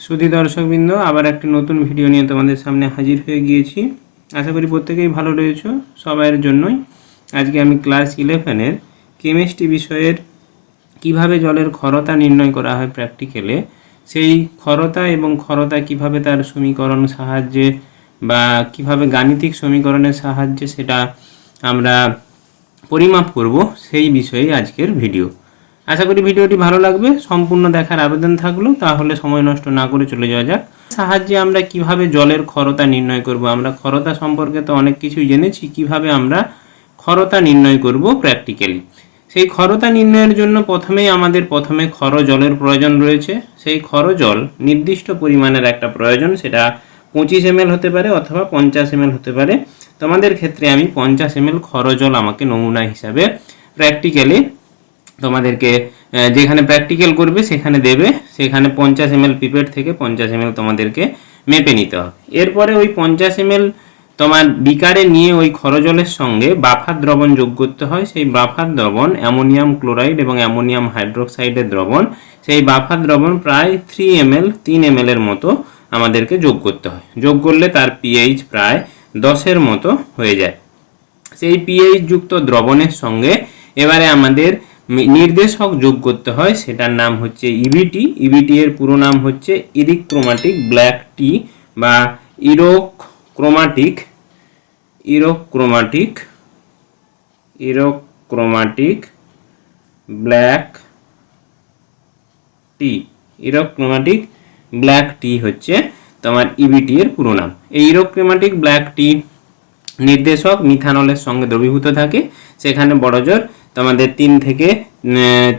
সুধী দর্শকবৃন্দ, আবার একটি নতুন ভিডিও নিয়ে তোমাদের সামনে হাজির হয়ে গিয়েছি। আশা করি প্রত্যেকেই ভালো রয়েছো, সবাইয়ের জন্যই। আজকে আমি ক্লাস ইলেভেনের কেমিস্ট্রি বিষয়ের কীভাবে জলের ক্ষরতা নির্ণয় করা হয় প্র্যাকটিক্যালে, সেই ক্ষরতা এবং ক্ষরতা কীভাবে তার সমীকরণ সাহায্যে বা কীভাবে গাণিতিক সমীকরণের সাহায্যে সেটা আমরা পরিমাপ করব সেই বিষয়েই আজকের ভিডিও। আশা করি ভিডিওটি ভালো লাগবে। সম্পূর্ণ দেখার আবেদন থাকল, তাহলে সময় নষ্ট না করে চলে যাওয়া যাক। সাহায্যে আমরা কীভাবে জলের ক্ষরতা নির্ণয় করব? আমরা ক্ষরতা সম্পর্কে তো অনেক কিছুই জেনেছি, কীভাবে আমরা ক্ষরতা নির্ণয় করব প্র্যাকটিক্যালি সেই ক্ষরতা নির্ণয়ের জন্য প্রথমেই আমাদের প্রথমে ক্ষর জলের প্রয়োজন রয়েছে। সেই ক্ষর জল নির্দিষ্ট পরিমাণের একটা প্রয়োজন, সেটা পঁচিশ এম হতে পারে অথবা পঞ্চাশ এম হতে পারে। তোমাদের ক্ষেত্রে আমি পঞ্চাশ এম খর জল আমাকে নমুনা হিসাবে প্র্যাকটিক্যালি তোমাদেরকে যেখানে প্র্যাকটিক্যাল করবে সেখানে দেবে, সেখানে পঞ্চাশ এম পিপেট থেকে পঞ্চাশ এম তোমাদেরকে মেপে নিতে হবে। এরপরে ওই পঞ্চাশ এম তোমার বিকারে নিয়ে ওই খরজলের সঙ্গে বাফার দ্রবণ যোগ করতে হয়। সেই বাফার দ্রবণ অ্যামোনিয়াম ক্লোরাইড এবং অ্যামোনিয়াম হাইড্রোক্সাইডের দ্রবণ, সেই বাফার দ্রবণ প্রায় থ্রি এম এল তিন এম এর মতো আমাদেরকে যোগ করতে হয়। যোগ করলে তার পিএইচ প্রায় দশের মতো হয়ে যায়। সেই পিএইচ যুক্ত দ্রবণের সঙ্গে এবারে আমাদের নির্দেশক যোগ করতে হয়, সেটার নাম হচ্ছে ইবিটি ইবিটি এর পুরো নাম হচ্ছে ইরিক্রোমাটিক ব্ল্যাক টি বা ইরোক্রোমাটিক ইরোক্রোমাটিক ইরোক্রোমাটিক ব্ল্যাক টি, ইরোক্রোমাটিক ব্ল্যাক টি হচ্ছে তোমার ইবিটি এর পুরো নাম। এই ইরোক্রোমাটিক ব্ল্যাক টি নির্দেশক মিথানলের সঙ্গে দ্রবীভূত থাকে, সেখানে বড়জোর তোমাদের তিন থেকে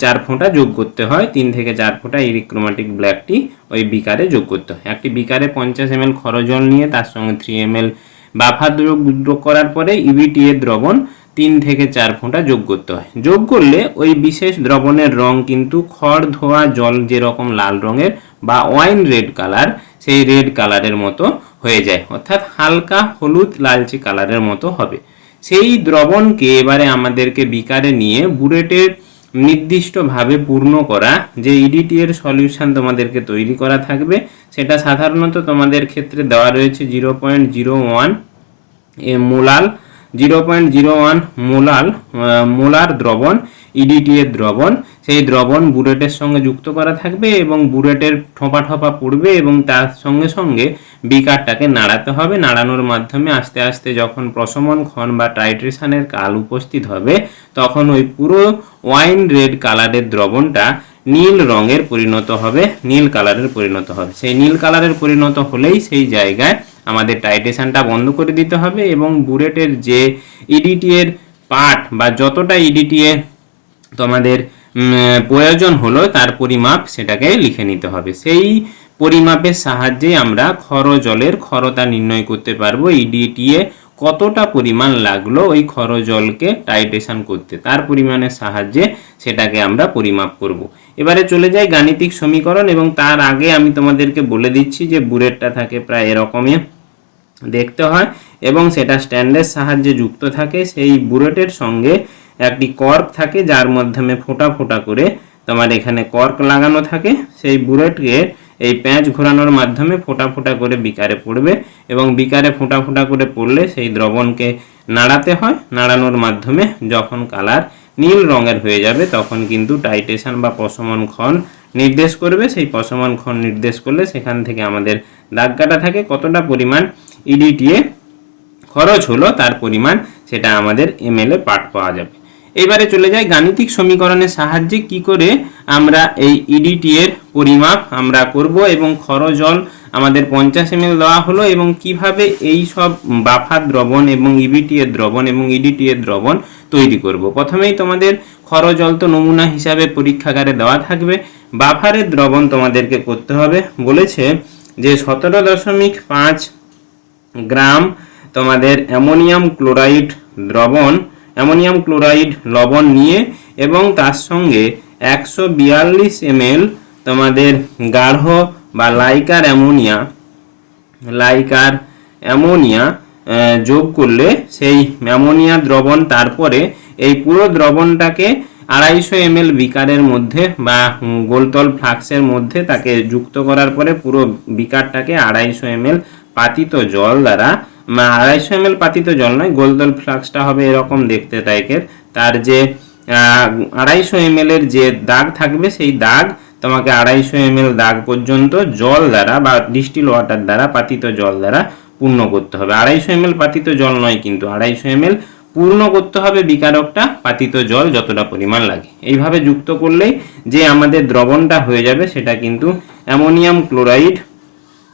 চার ফোঁটা যোগ করতে হয়। তিন থেকে চার ফোঁটা ইরিক্রোমাটিক ব্ল্যাক টি ওই বিকারে যোগ করতে হয়। একটি বিকারে পঞ্চাশ এম এল জল নিয়ে, তার সঙ্গে থ্রি এম এল বাফার যোগ করার পরে ইবিটি এর দ্রবণ তিন থেকে চার ফোঁটা যোগ করতে হয়। যোগ করলে ওই বিশেষ দ্রবণের রং কিন্তু খড়, ধোয়া, জল যেরকম লাল রঙের বা ওয়াইন রেড কালার, সেই রেড কালারের মতো হয়ে যায়। অর্থাৎ হালকা হলুদ লালচে কালারের মতো হবে। সেই দ্রবণকে এবারে আমাদেরকে বিকারে নিয়ে বুলেটের নির্দিষ্টভাবে পূর্ণ করা যে ইডিটি এর সলিউশন তোমাদেরকে তৈরি করা থাকবে, সেটা সাধারণত তোমাদের ক্ষেত্রে দেওয়া রয়েছে জিরো পয়েন্ট জিরো ওয়ান এ molal zero point zero one molal molar দ্রবণ ইডিটি এর দ্রবণ। সেই দ্রবণ বুলেটের সঙ্গে যুক্ত করা থাকবে এবং বুলেটের ঠোপা ঠোপা পড়বে এবং তার সঙ্গে সঙ্গে বিকারটাকে নাড়াতে হবে। নাড়ানোর মাধ্যমে আস্তে আস্তে যখন প্রশমন, ক্ষণ বা টাইট্রেশনের কাল উপস্থিত হবে, তখন ওই পুরো ওয়াইন রেড কালারের দ্রবণটা নীল রঙের পরিণত হবে, নীল কালারের পরিণত হবে। সেই নীল কালারের পরিণত হলেই সেই জায়গায় আমাদের টাইটেশনটা বন্ধ করে দিতে হবে এবং বুলেটের যে ইডিটি এর পার্ট বা যতটা ইডিটি এর তোমাদের প্রয়োজন হলো তার পরিমাপ সেটাকে লিখে নিতে হবে সেই পরিমাপের সাহায্যে আমরা ক্ষর জলের ক্ষরতা নির্ণয় করতে পারব ইডিটিএ কতটা পরিমাণ লাগল ওই ক্ষর জলকে টাইটেশন করতে তার পরিমাণের সাহায্যে সেটাকে আমরা পরিমাপ করব। এবারে চলে যাই গাণিতিক সমীকরণ এবং তার আগে আমি তোমাদেরকে বলে দিচ্ছি যে বুরেটটা থাকে প্রায় এরকমই। দেখতে হয় এবং সেটা স্ট্যান্ডের সাহায্যে যুক্ত থাকে। সেই বুরেটের সঙ্গে একটি কর্ক থাকে যার মাধ্যমে ফোঁটা ফোঁটা করে তোমার এখানে কর্ক লাগানো থাকে। সেই বুলেটকে এই প্যাঁচ ঘোরানোর মাধ্যমে ফোঁটা ফোঁটা করে বিকারে পড়বে এবং বিকারে ফোঁটা ফোঁটা করে পড়লে সেই দ্রবণকে নাড়াতে হয়। নাড়ানোর মাধ্যমে যখন কালার নীল রঙের হয়ে যাবে, তখন কিন্তু টাইটেশন বা পশমন ক্ষণ নির্দেশ করবে। সেই পশমন ক্ষণ নির্দেশ করলে সেখান থেকে আমাদের দাগ কাটা থাকে। কতটা পরিমাণ ইডিটিএ খরচ হলো, তার পরিমাণ সেটা আমাদের এমএলএ পাঠ পাওয়া যাবে। এবারে চলে যাই গাণিতিক সমীকরণের সাহায্যে কি করে আমরা এই ইডিটি এর পরিমাপ আমরা করব এবং খরজল আমাদের পঞ্চাশ এম দেওয়া হলো এবং কীভাবে এই সব বাফার দ্রবণ এবং ইবিটি এর দ্রবণ এবং ইডিটি এর দ্রবণ তৈরি করব। প্রথমেই তোমাদের খরজল তো নমুনা হিসাবে পরীক্ষাগারে দেওয়া থাকবে। বাফারের দ্রবণ তোমাদেরকে করতে হবে। বলেছে যে সতেরো দশমিক পাঁচ গ্রাম তোমাদের অ্যামোনিয়াম ক্লোরাইড দ্রবণ অ্যামোনিয়াম ক্লোরাইড লবণ নিয়ে এবং তার সঙ্গে একশো বিয়াল্লিশ এমএল তোমাদের গাঢ় বা লাইকার অ্যামোনিয়া লাইকার অ্যামোনিয়া যোগ করলে সেই অ্যামোনিয়া দ্রবণ তারপরে এই পুরো দ্রবণটাকে আড়াইশো এম বিকারের মধ্যে বা গোলতল ফ্লাক্সের মধ্যে তাকে যুক্ত করার পরে পুরো বিকারটাকে আড়াইশো এম পাতিত জল দ্বারা মা আড়াইশো এম পাতিত জল নয় গোলতল ফ্লাক্সটা হবে এরকম দেখতে টাইপের তার যে আড়াইশো এম এর যে দাগ থাকবে, সেই দাগ তোমাকে আড়াইশো এম দাগ পর্যন্ত জল দ্বারা বা ডিস্টিল ওয়াটার দ্বারা পাতিত জল দ্বারা পূর্ণ করতে হবে। আড়াইশো এম পাতিত জল নয় কিন্তু, আড়াইশো এম পূর্ণ করতে হবে বিকারকটা পাতিত জল যতটা পরিমাণ লাগে। এইভাবে যুক্ত করলেই যে আমাদের দ্রবণটা হয়ে যাবে, সেটা কিন্তু অ্যামোনিয়াম ক্লোরাইড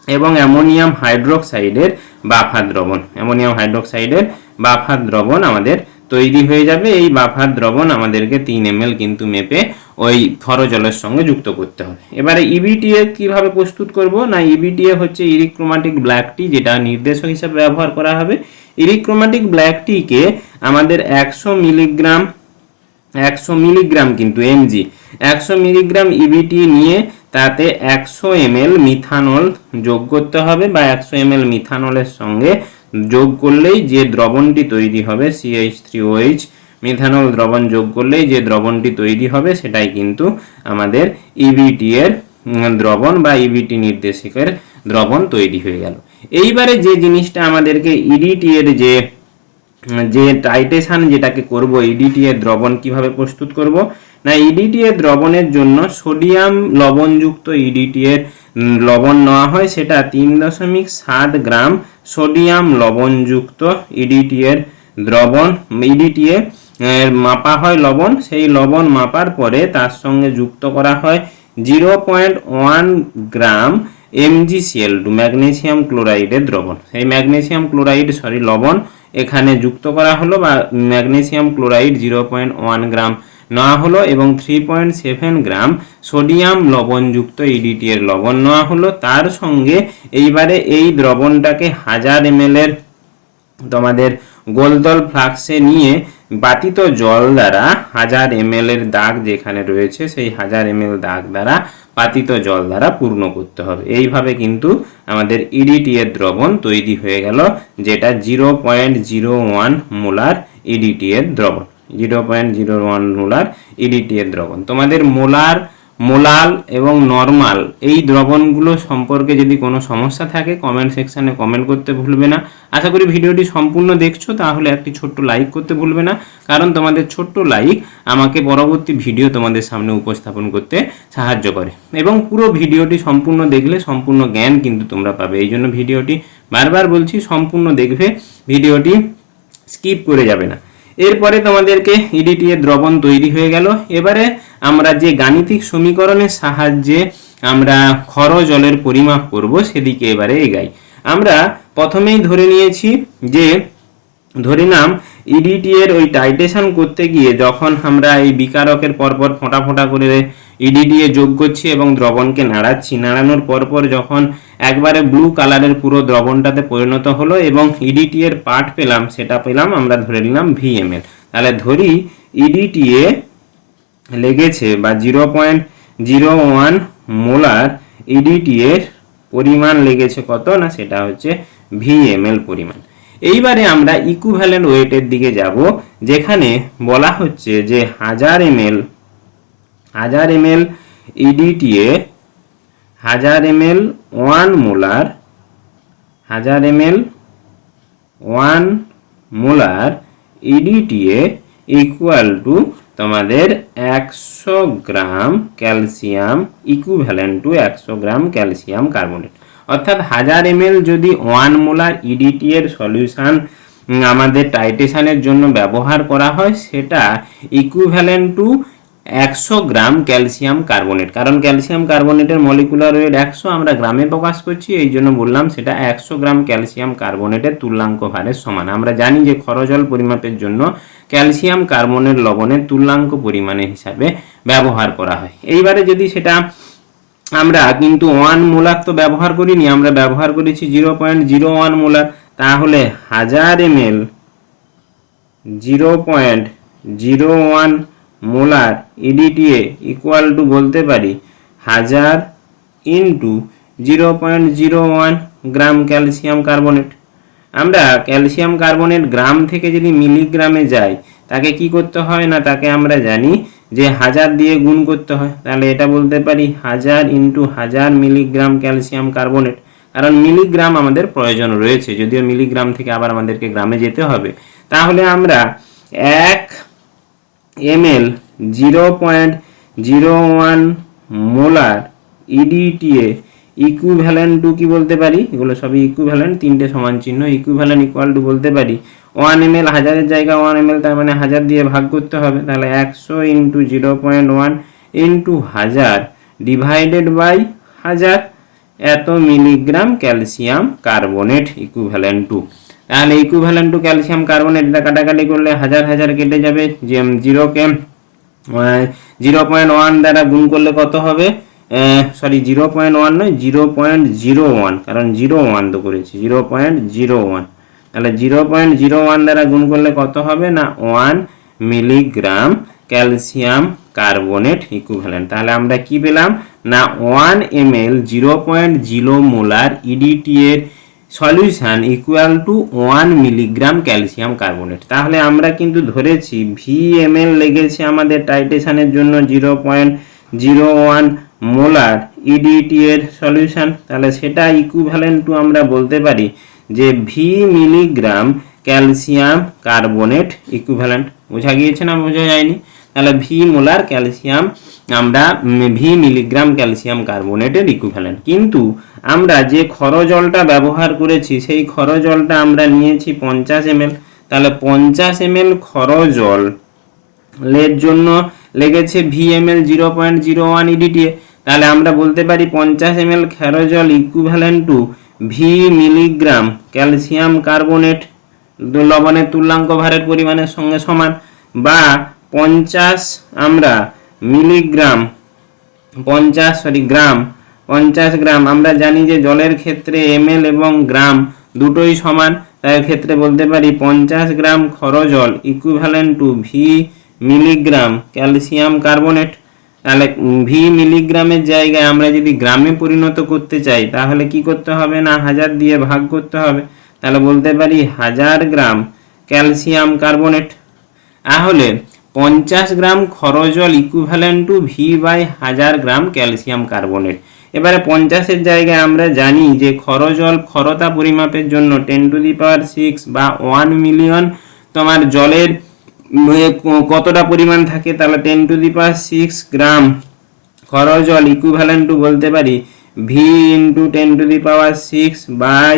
এবং অ্যামোনিয়াম হাইড্রোক্সাইডের বাফার দ্রবণ। অ্যামোনিয়াম হাইড্রোক্সাইডের বাফার দ্রবণ আমাদের তৈরি হয়ে যাবে। এই বাফার দ্রবণ আমাদেরকে তিন এম কিন্তু মেপে ওই জলের সঙ্গে যুক্ত করতে হবে। এবারে ইবিটিএ কীভাবে প্রস্তুত করব? না ইবিটিএ হচ্ছে ইরিক্রোমাটিক ব্ল্যাক টি, যেটা নির্দেশক হিসাবে ব্যবহার করা হবে। ইরিক্রোমাটিক ব্ল্যাক টিকে আমাদের একশো মিলিগ্রাম একশো মিলিগ্রাম কিন্তু এমজি। একশো মিলিগ্রাম ইবিটি নিয়ে তাতে একশো এমএল মিথানল যোগ করতে হবে বা একশো এমএল মিথানলের সঙ্গে যোগ করলেই যে দ্রবণটি তৈরি হবে সিএইচ থ্রি ওএইচ মিথানল দ্রবণ যোগ করলেই যে দ্রবণটি তৈরি হবে সেটাই কিন্তু আমাদের ইবিটি এর উম, দ্রবণ বা ইবিটি নির্দেশকের দ্রবণ তৈরি হয়ে গেল। এইবারে যে জিনিসটা আমাদেরকে ইডিটি এর যে যে টাইটেশন যেটাকে করব ইডিটি এর দ্রবণ কীভাবে প্রস্তুত করব? না ইডিটি এর দ্রবণের জন্য সোডিয়াম লবণযুক্ত ইডিটি এর লবণ নেওয়া হয়, সেটা তিন দশমিক সাত গ্রাম সোডিয়াম লবণযুক্ত ইডিটি এর দ্রবণ ইডিটি এর মাপা হয় লবণ, সেই লবণ মাপার পরে তার সঙ্গে যুক্ত করা হয় zero point one gram MgCl two, magnesium ক্লোরাইডের দ্রবণ। এই ম্যাগনেসিয়াম ক্লোরাইড, সরি, লবণ এখানে যুক্ত করা হলো বা magnesium chloride zero point one gram নেওয়া হলো এবং three point seven gram sodium লবণযুক্ত EDTA এর লবণ নেওয়া হলো। তার সঙ্গে এইবারে এই দ্রবণটাকে হাজার এম এর তোমাদের গোলদল ফ্লাক্সে নিয়ে বাতিত জল দ্বারা হাজার এম এর দাগ যেখানে রয়েছে, সেই হাজার এম দাগ দ্বারা পাতিত জল দ্বারা পূর্ণ করতে হবে। এইভাবে কিন্তু আমাদের ইডিটি এর দ্রবণ তৈরি হয়ে গেল, যেটা zero point zero one molar EDTA এর দ্রবণ। Zero point zero one molar EDTA এর দ্রবণ। তোমাদের মোলার মোলাল এবং নর্মাল, এই দ্রবণগুলো সম্পর্কে যদি কোনো সমস্যা থাকে কমেন্ট সেকশানে কমেন্ট করতে ভুলবে না। আশা করি ভিডিওটি সম্পূর্ণ দেখছ, তাহলে একটি ছোট্ট লাইক করতে ভুলবে না। কারণ তোমাদের ছোট্ট লাইক আমাকে পরবর্তী ভিডিও তোমাদের সামনে উপস্থাপন করতে সাহায্য করে। এবং পুরো ভিডিওটি সম্পূর্ণ দেখলে সম্পূর্ণ জ্ঞান কিন্তু তোমরা পাবে। এই জন্য ভিডিওটি বারবার বলছি, সম্পূর্ণ দেখবে, ভিডিওটি স্কিপ করে যাবে না। এরপরে তোমাদেরকে ইডিটি এর দ্রবণ তৈরি হয়ে গেল। এবারে আমরা যে গাণিতিক সমীকরণের সাহায্যে আমরা খর জলের পরিমাপ করব, সেদিকে এবারে এগাই। আমরা প্রথমেই ধরে নিয়েছি যে ধরে নাম ইডিটি এর ওই টাইটেশন করতে গিয়ে যখন আমরা এই বিকারকের পরপর ফোঁটা ফোঁটা করে ইডিটি এ যোগ করছি এবং দ্রবণকে নাড়াচ্ছি, নাড়ানোর পরপর যখন একবারে ব্লু কালারের পুরো দ্রবণটাতে পরিণত হলো এবং ইডিটি এর পার্ট পেলাম, সেটা পেলাম, আমরা ধরে নিলাম ভিএমএল তাহলে ধরি ইডিটি এ লেগেছে বা zero point zero one molar EDTA এর পরিমাণ লেগেছে কত? না, সেটা হচ্ছে ভিএমএল পরিমাণ। এইবারে আমরা ইকুভ্যালেন্ট ওয়েটের দিকে যাব, যেখানে বলা হচ্ছে যে হাজার এমএল, হাজার এম এমএল ইডিটিএ হাজার এমএল ওয়ান মোলার হাজার ML one molar EDTA equal to তোমাদের একশো গ্রাম ক্যালসিয়াম ইকুভ্যালেন্ট টু একশো গ্রাম ক্যালসিয়াম কার্বনেট অর্থাৎ হাজার এমএল যদি ওয়ান মোলার ইডিটি এর সলিউশন আমাদের টাইটেশনের জন্য ব্যবহার করা হয়, সেটা ইকুইভ্যালেন্ট টু একশো গ্রাম ক্যালসিয়াম কার্বনেট। কারণ ক্যালসিয়াম কার্বনেটের মলিকুলার ওয়েট একশো, আমরা গ্রামে প্রকাশ করছি, এই জন্য বললাম সেটা একশো গ্রাম ক্যালসিয়াম কার্বনেটের তুল্যাঙ্ক ভারের সমান। আমরা জানি যে খরজল পরিমাপের জন্য ক্যালসিয়াম কার্বনের লবণের তুল্যাঙ্ক পরিমাণের হিসাবে ব্যবহার করা হয়। এইবারে যদি সেটা আমরা কিন্তু ওয়ান মোলার তো ব্যবহার করিনি, আমরা ব্যবহার করেছি zero point zero one molar তাহলে হাজার ML zero point zero one molar EDTA equal to বলতে পারি হাজার into zero point zero one gram calcium carbonate আমরা ক্যালসিয়াম কার্বনেট গ্রাম থেকে যদি মিলিগ্রামে যাই তাকে কি করতে হয় না তাকে আমরা জানি, যে হাজার দিয়ে গুণ করতে হয়। তাহলে এটা বলতে পারি, হাজার ইন্টু হাজার মিলিগ্রাম ক্যালসিয়াম কার্বনেট কারণ মিলিগ্রাম আমাদের প্রয়োজন রয়েছে, যদিও মিলিগ্রাম থেকে আবার আমাদেরকে গ্রামে যেতে হবে। তাহলে আমরা এক M L zero point zero one molar EDTA equivalent to কি বলতে পারি? এগুলো সবই ইকুইভ্যালেন্ট তিনটে সমান চিহ্ন ইকুইভ্যালেন্ট ইকুয়াল টু বলতে পারি। ওয়ান এম এল হাজারের জায়গায় ওয়ান এম এল তার মানে হাজার দিয়ে ভাগ করতে হবে, তাহলে একশো into zero point one into হাজার ডিভাইডেড বাই হাজার, এত milligram calcium carbonate equivalent to তাহলে ইকুইভ্যালেন্ট টু ক্যালসিয়াম কার্বনেট এটা কাটাকাটি করলে হাজার হাজার কেটে যাবে জিরোকে জিরো পয়েন্ট ওয়ান দ্বারা গুণ করলে কত হবে? সরি জিরো পয়েন্ট ওয়ান নয় জিরো পয়েন্ট জিরো ওয়ান কারণ জিরো ওয়ান তো করেছি জিরো পয়েন্ট জিরো ওয়ান তাহলে জিরো পয়েন্ট জিরো ওয়ান দ্বারা গুণ করলে কত হবে? না, one milligram calcium carbonate equivalent তাহলে আমরা কি পেলাম? না, one M L zero point zero molar EDTA এর solution equal to one milligram calcium carbonate. তাহলে আমরা কিন্তু ধরেছি ভি এম এল লেগেছে আমাদের টাইটেশনের জন্য zero point zero one molar EDTA এর সলিউশন। তাহলে সেটা ইকুইভ্যালেন্ট টু আমরা বলতে পারি যে V milligram calcium carbonate equivalent বোঝা গিয়েছে না বোঝা যায়নি? তাহলে ভি মোলার ক্যালসিয়াম আমরা ভি মিলিগ্রাম ক্যালসিয়াম কার্বনেটের ইকুইভ্যালেন্ট কিন্তু আমরা যে খরজলটা ব্যবহার করেছি, সেই খরজলটা আমরা নিয়েছি পঞ্চাশ এমএল। তাহলে পঞ্চাশ এমএল খরজল এর জন্য লেগেছে V ML zero point zero one EDTA তাহলে আমরা বলতে পারি পঞ্চাশ ML খেরোজল equivalent to V milligram calcium carbonate লবণের তুল্যাঙ্ক ভারের পরিমাণের সঙ্গে সমান বা পঞ্চাশ আমরা মিলিগ্রাম পঞ্চাশ সরি গ্রাম পঞ্চাশ গ্রাম আমরা জানি যে জলের ক্ষেত্রে এমএল এবং গ্রাম দুটোই সমান, তাই ক্ষেত্রে বলতে পারি পঞ্চাশ gram খরজল equivalent to V milligram calcium carbonate তাহলে ভি মিলিগ্রামের জায়গায় আমরা যদি গ্রামে পরিণত করতে চাই, তাহলে কি করতে হবে না? হাজার দিয়ে ভাগ করতে হবে। তাহলে বলতে পারি হাজার গ্রাম ক্যালসিয়াম কার্বনেট। তাহলে পঞ্চাশ গ্রাম খরজল ইকুইভ্যালেন্ট টু ভি বাই হাজার গ্রাম ক্যালসিয়াম কার্বনেট। এবারে পঞ্চাশের জায়গায় আমরা জানি যে খরজল ক্ষরতা পরিমাপের জন্য ten to the power six বা ওয়ান মিলিয়ন তোমার জলের কতটা পরিমাণ থাকে? তাহলে ten to the power six gram খরজল equivalent to বলতে পারি V into ten to the power six by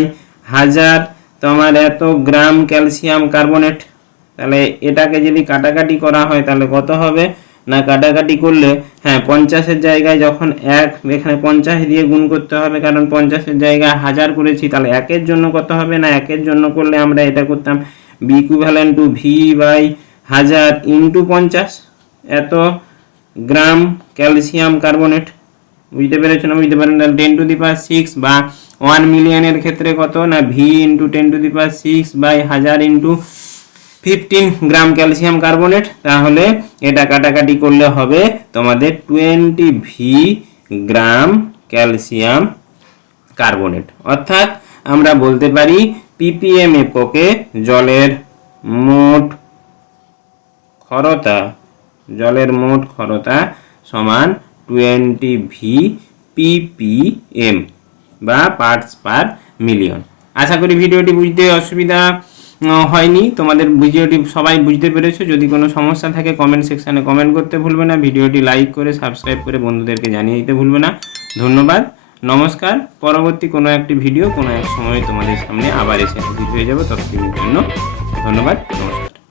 হাজার। তোমার এত গ্রাম ক্যালসিয়াম কার্বনেট। তাহলে এটাকে যদি কাটাকাটি করা হয়, তাহলে কত হবে? না, কাটাকাটি করলে হ্যাঁ পঞ্চাশের জায়গায় যখন এক, এখানে পঞ্চাশ দিয়ে গুণ করতে হবে, কারণ পঞ্চাশের জায়গায় হাজার করেছি, তাহলে একের জন্য কত হবে? না, একের জন্য করলে আমরা এটা করতাম B equivalent to V by হাজার ইন্টু পঞ্চাশ, এত গ্রাম ক্যালসিয়াম কার্বনেট। বুঝতে পেরেছ না? বুঝতে পারেন তাহলে ten to the power six বা ওয়ান মিলিয়নের ক্ষেত্রে কত? না V into ten to the power six by হাজার into fifteen gram calcium carbonate. তাহলে এটা কাটাকাটি করলে হবে তোমাদের twenty V gram calcium carbonate. অর্থাৎ আমরা বলতে পারি পিপিএম এককে জলের মোট ক্ষরতা জলের মোট ক্ষরতা সমান টোয়েন্টি ভি পিপিএম বা পার্টস পার মিলিয়ন। আশা করি ভিডিওটি বুঝতে অসুবিধা হয়নি। তোমাদের ভিডিওটি সবাই বুঝতে পেরেছ। যদি কোনো সমস্যা থাকে কমেন্ট সেকশানে কমেন্ট করতে ভুলবে না। ভিডিওটি লাইক করে সাবস্ক্রাইব করে বন্ধুদেরকে জানিয়ে দিতে ভুলবে না। ধন্যবাদ। নমস্কার। পরবর্তী কোনো একটি ভিডিও কোনো এক সময় তোমাদের সামনে আবার এসে হাজির হয়ে যাবে। ততদিনের জন্য ধন্যবাদ। নমস্কার।